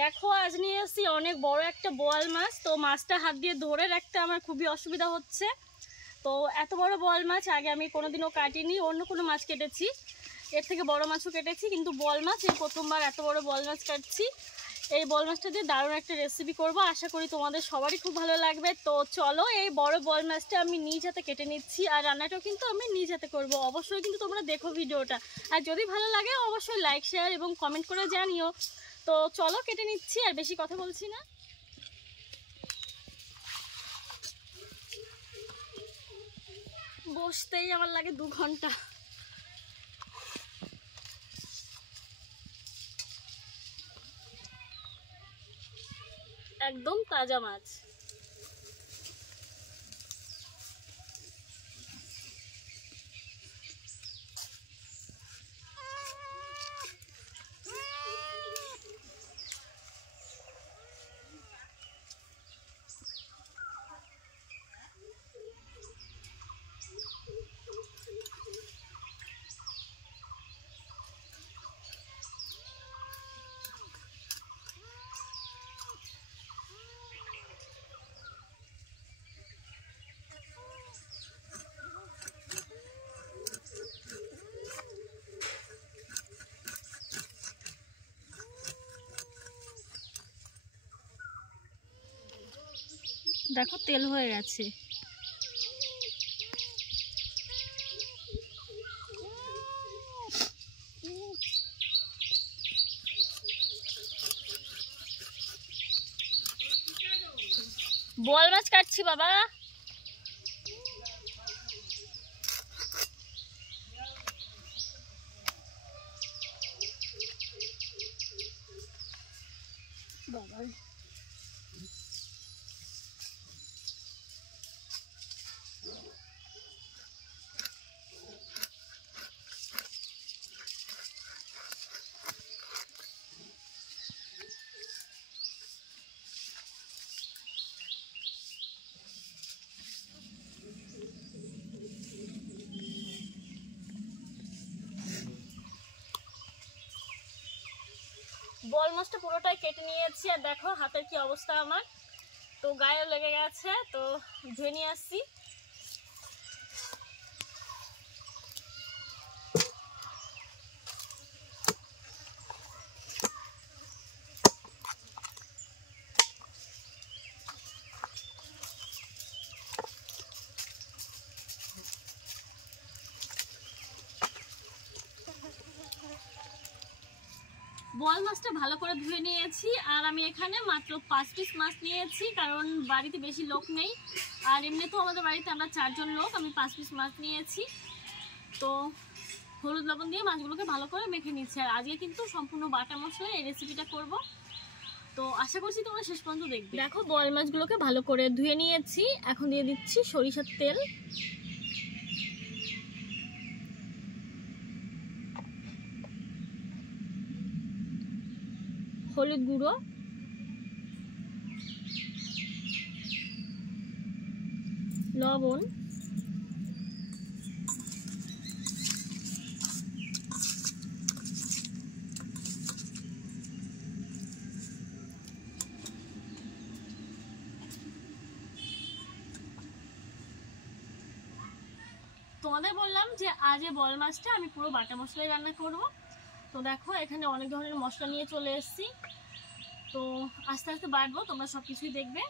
দেখো আজ নিয়ে এসেছি অনেক বড় একটা বোয়াল মাছ। তো মাছটা হাত দিয়ে ধরে রাখতে আমার খুবই অসুবিধা হচ্ছে। তো এত বড় বোয়াল মাছ আগে আমি কোনোদিনও কাটিনি, অন্য কোনো মাছ কেটেছি, এর থেকে বড় মাছও কেটেছি, কিন্তু বোয়াল মাছ এই প্রথমবার এত বড় বোয়াল মাছ কাটছি। এই বোয়াল মাছটা দিয়ে দারুণ একটা রেসিপি করব, আশা করি তোমাদের সবারই খুব ভালো লাগবে। তো চলো এই বড় বোয়াল মাছটা আমি নিজ হাতে কেটে নিচ্ছি, আর রান্নাটাও কিন্তু আমি নিজ হাতে করবো। অবশ্যই কিন্তু তোমরা দেখো ভিডিওটা, আর যদি ভালো লাগে অবশ্যই লাইক শেয়ার এবং কমেন্ট করে জানিও। তো চলো কেটে নিচ্ছি, আর বেশি কথা বলছি না। বসতেই আমার লাগে 2 ঘন্টা। একদম তাজা মাছ। দেখো তেল হয়ে গেছে। বোয়াল মাছ কাটছি বাবা। বাবা বোয়াল মাছটা পুরোটাই কেটে নিয়েছি, আর দেখো হাতের কি অবস্থা আমার, তো গায়ে লেগে গেছে। তো ধুয়ে নিয়ে আসছি। বোয়াল মাছটা ভালো করে ধুয়ে নিয়েছি, আর আমি এখানে মাত্র 5 পিস মাছ নিয়েছি, কারণ বাড়িতে বেশি লোক নেই, আর এমনিতেও আমাদের বাড়িতে আমরা 4 জন লোক। আমি 5 পিস মাছ নিয়েছি। তো হলুদ লবণ দিয়ে মাছগুলোকে ভালো করে মেখে নিচ্ছি, আর আজকে কিন্তু সম্পূর্ণ বাটা মশলায় এই রেসিপিটা করব। তো আশা করছি তোমরা শেষ পর্যন্ত দেখবে। দেখো বোয়াল মাছগুলোকে ভালো করে ধুয়ে নিয়েছি, এখন দিয়ে দিচ্ছি সরিষার তেল, হলুদ গুঁড়ো, লবণ, তোমাদের বললাম যে আজ এই বোয়াল মাছটা আমি পুরো বাটা মশলায় রান্না করব। তো দেখো এখানে অনেক ধরনের মশলা নিয়ে চলে এসেছি, তো আস্তে আস্তে বাটবো, তোমরা সব কিছুই দেখবে।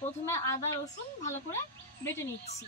প্রথমে আদা রসুন ভালো করে বেটে নিচ্ছি।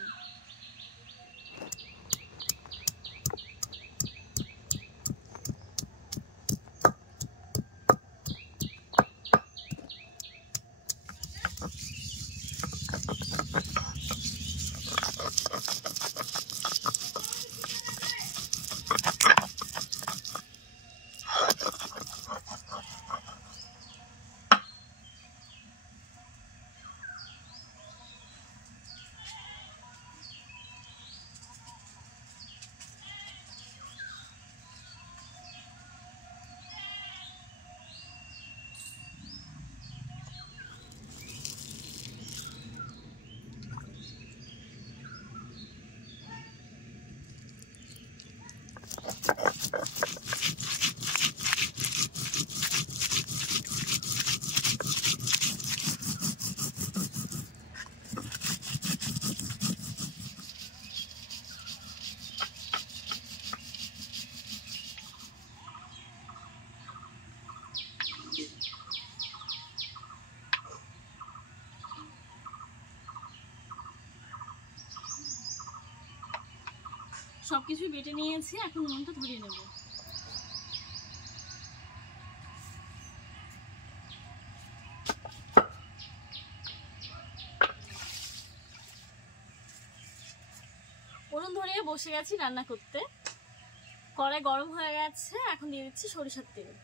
সবকিছুই বেটে নিয়েছি, এখন নুনটা ধরিয়ে নেব। উনুন ধরিয়ে বসে গেছি রান্না করতে। কড়াই গরম হয়ে গেছে, এখন দিয়ে দিচ্ছি সরিষার তেল।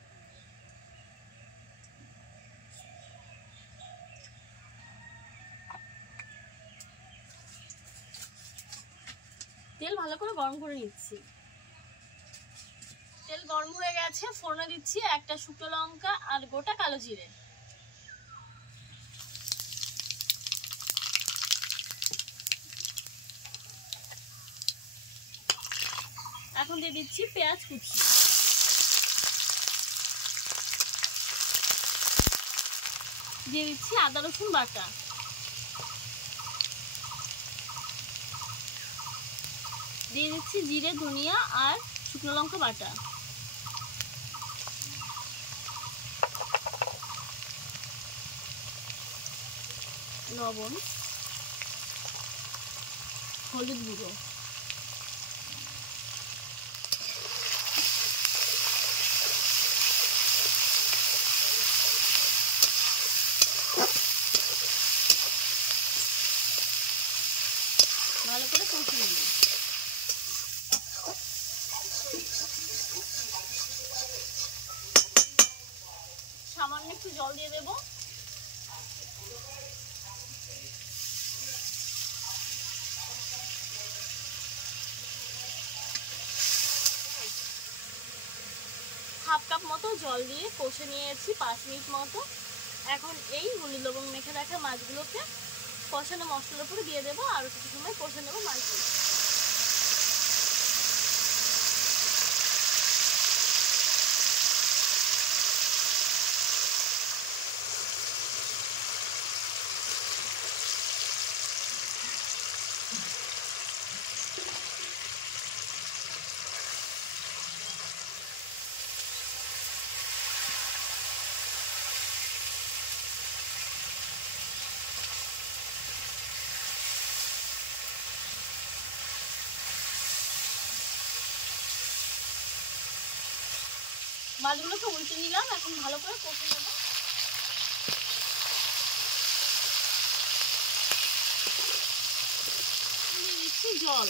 তেল ভালো করে গরম করে নিচ্ছি। তেল গরম হয়ে গেছে, ফোড়নে দিচ্ছি একটা শুকনো লঙ্কা আর গোটা কালো জিরে। এখন দিয়ে দিচ্ছি পেঁয়াজ কুচি। দিয়ে দিচ্ছি আদা রসুন বাটা। দিয়ে দিচ্ছি জিরে ধনিয়া আর শুকনো লঙ্কা বাটা। লবণ, হলুদ গুঁড়ো, ভালো করে কষে নেব। সামান্য একটু জল দিয়ে দেব। হাফ কাপ মতো জল দিয়ে কষে নিয়েছি 5 মিনিট মতো। এখন এই হলুদ লবণ মেখে রাখা মাছগুলোকে কষানো মশলার উপরে দিয়ে দেবো, আরো কিছু সময় কষে নেবো মাছগুলো। মাছগুলোকে উল্টে নিলাম, এখন ভালো করে কষে নেব। দিয়ে দিচ্ছি জল।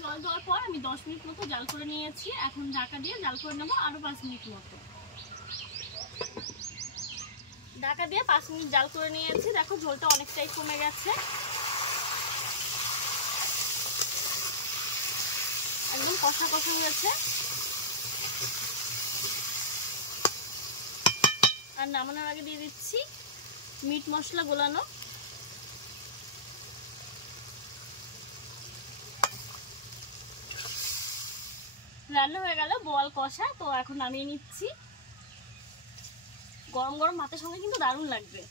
জল দেওয়ার পর আমি 10 মিনিট মতো জাল করে নিয়েছি। এখন ঢাকা দিয়ে জাল করে নেবো আরো 5 মিনিট মতো। ঢাকা দিয়ে 5 মিনিট জাল করে নিয়েছি। দেখো ঝোলটা অনেকটাই কমে গেছে, একদম কষা কষা হয়েছে। আর নামানোর আগে দিয়ে দিচ্ছি মিট মশলা গোলানো। রান্না হয়ে গেল বোয়াল কষা। তো এখন নামিয়ে নিচ্ছি। গরম গরম ভাতের সঙ্গে কিন্তু দারুণ লাগবে।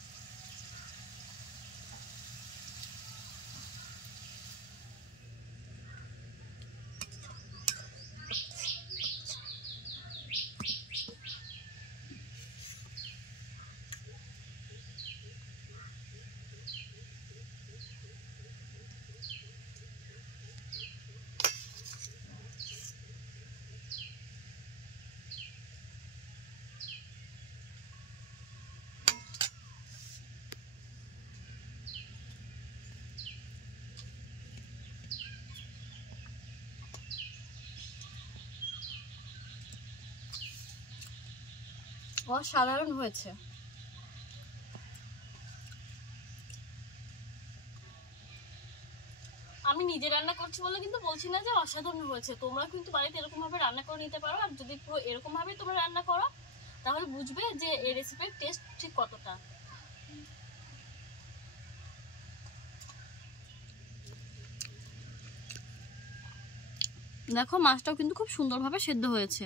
অসাধারণ হয়েছে। আমি নিজে রান্না করছি বলে কিন্তু বলছি না যে অসাধারণ হয়েছে। তোমরা কিন্তু বাড়িতে এরকম ভাবে রান্না করে নিতে পারো। আর যদি এরকম ভাবে তোমরা রান্না করো তাহলে বুঝবে যে এই রেসিপির টেস্ট ঠিক কতটা। দেখো মাছটাও কিন্তু খুব সুন্দরভাবে সেদ্ধ হয়েছে।